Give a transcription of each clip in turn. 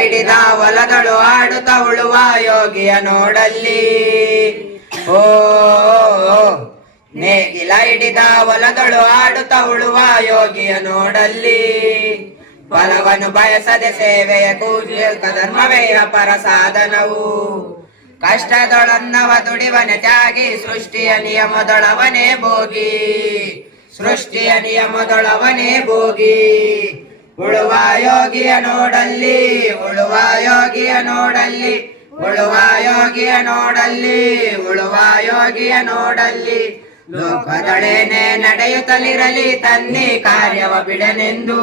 ಹಿಡಿದ ಹೊಲದಳು ಆಡುತ್ತ ಉಳುವ ಯೋಗಿಯ ನೋಡಲ್ಲಿ. ಓ ನೇಗಿಲ ಹಿಡಿದ ಹೊಲದಳು ಆಡುತ್ತ ಉಳುವ ಯೋಗಿಯ ನೋಡಲ್ಲಿ. ಫಲವನ್ನು ಬಯಸದೆ ಸೇವೆಯ ಕೂಜಿಯ ಧರ್ಮವೇ ಅಪರ ಸಾಧನವು ಕಷ್ಟದೊಳನ್ನವ ದುಡಿವನೆ ತ್ಯಾಗಿ ಸೃಷ್ಟಿಯ ನಿಯಮದೊಳವನೇ ಭೋಗಿ. ಸೃಷ್ಟಿಯ ನಿಯಮದೊಳವನೇ ಭೋಗಿ. ಉಳುವ ಯೋಗಿಯ ನೋಡಲ್ಲಿ, ಉಳುವ ಯೋಗಿಯ ನೋಡಲ್ಲಿ, ಉಳುವ ಯೋಗಿಯ ನೋಡಲ್ಲಿ, ಉಳುವ ಯೋಗಿಯ ನೋಡಲ್ಲಿ. ಲೋಕದೊಳೇನೆ ನಡೆಯುತ್ತಲಿರಲಿ, ತನ್ನಿ ಕಾರ್ಯವ ಬಿಡನೆಂದು.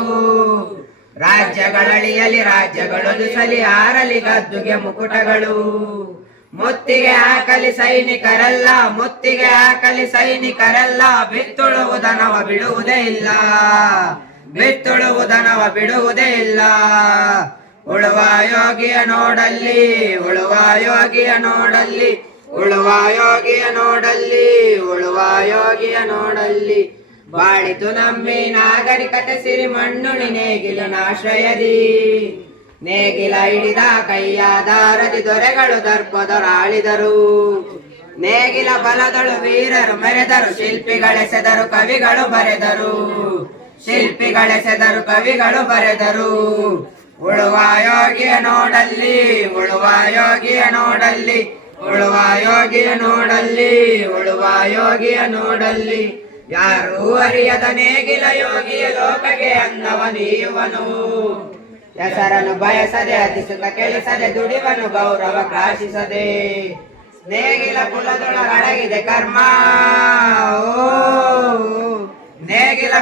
ರಾಜ್ಯಗಳಳಿಯಲಿ ರಾಜ್ಯಗಳೊಲಿಸಲಿ ಆರಲಿ ಗದ್ದುಗೆ ಮುಕುಟಗಳು. ಮುತ್ತಿಗೆ ಹಾಕಲಿ ಸೈನಿಕರೆಲ್ಲ, ಮುತ್ತಿಗೆ ಹಾಕಲಿ ಸೈನಿಕರೆಲ್ಲ, ಬಿತ್ತುಳುವುದನವ ಬಿಡುವುದೇ ಇಲ್ಲ. ಬಿತ್ತುಳುವುದನವ ಬಿಡುವುದೇ ಇಲ್ಲ. ಉಳುವ ಯೋಗಿಯ ನೋಡಲ್ಲಿ ಉಳುವ ಯೋಗಿಯ ನೋಡಲ್ಲಿ ಉಳುವ ಯೋಗಿಯ ನೋಡಲ್ಲಿ ಉಳುವ ಯೋಗಿಯ ನೋಡಲ್ಲಿ. ಬಾಳಿತು ನಂಬಿ ನಾಗರಿಕತೆ ಸಿರಿ ಮಣ್ಣುಣಿ ನೇಗಿಲನಾಶ್ರಯದಿ ನೇಗಿಲ ಹಿಡಿದ ಕೈಯಾದಾರದಿ ದೊರೆಗಳು ದರ್ಪದೊರಾಳಿದರು ನೇಗಿಲ ಬಲದಳು ವೀರರು ಮೆರೆದರು, ಶಿಲ್ಪಿಗಳೆಸೆದರು, ಕವಿಗಳು ಬರೆದರು. ಶಿಲ್ಪಿಗಳೆಸೆದರು ಕವಿಗಳು ಬರೆದರು. ಉಳುವ ಯೋಗಿಯ ನೋಡಲ್ಲಿ, ಉಳುವ ಯೋಗಿಯ ನೋಡಲ್ಲಿ, ಉಳುವ ಯೋಗಿಯ ನೋಡಲ್ಲಿ, ಉಳುವ ಯೋಗಿಯ ನೋಡಲ್ಲಿ. ಯಾರೂ ಅರಿಯದ ನೇಗಿಲ ಯೋಗಿಯ ಲೋಕಗೆ ಅನ್ನವ ನೀವನು. ಹೆಸರನ್ನು ಬಯಸದೆ ಅತಿಸುತ್ತ ಕೆಲಸದೆ ದುಡಿವನು, ಗೌರವ ಕಾಶಿಸದೆ. ನೇಗಿಲ ಕುಲದೊಳಗಡಗಿದೆ ಕರ್ಮ. ಓ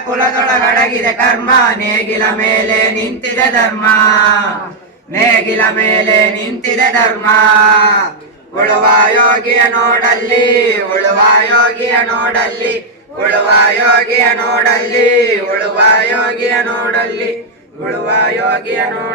ಕುಲದೊಳಗಡಗಿದೆ ಕರ್ಮ. ನೇಗಿಲ ಮೇಲೆ ನಿಂತಿದೆ ಧರ್ಮ. ನೇಗಿಲ ಮೇಲೆ ನಿಂತಿದೆ ಧರ್ಮ. ಉಳುವ ಯೋಗಿಯ ನೋಡಲ್ಲಿ, ಉಳುವ ಯೋಗಿಯ ನೋಡಲ್ಲಿ, ಉಳುವ ಯೋಗಿಯ ನೋಡಲ್ಲಿ, ಉಳುವ ಯೋಗಿಯ ನೋಡಲ್ಲಿ, ಉಳುವ ಯೋಗಿಯ ನೋಡ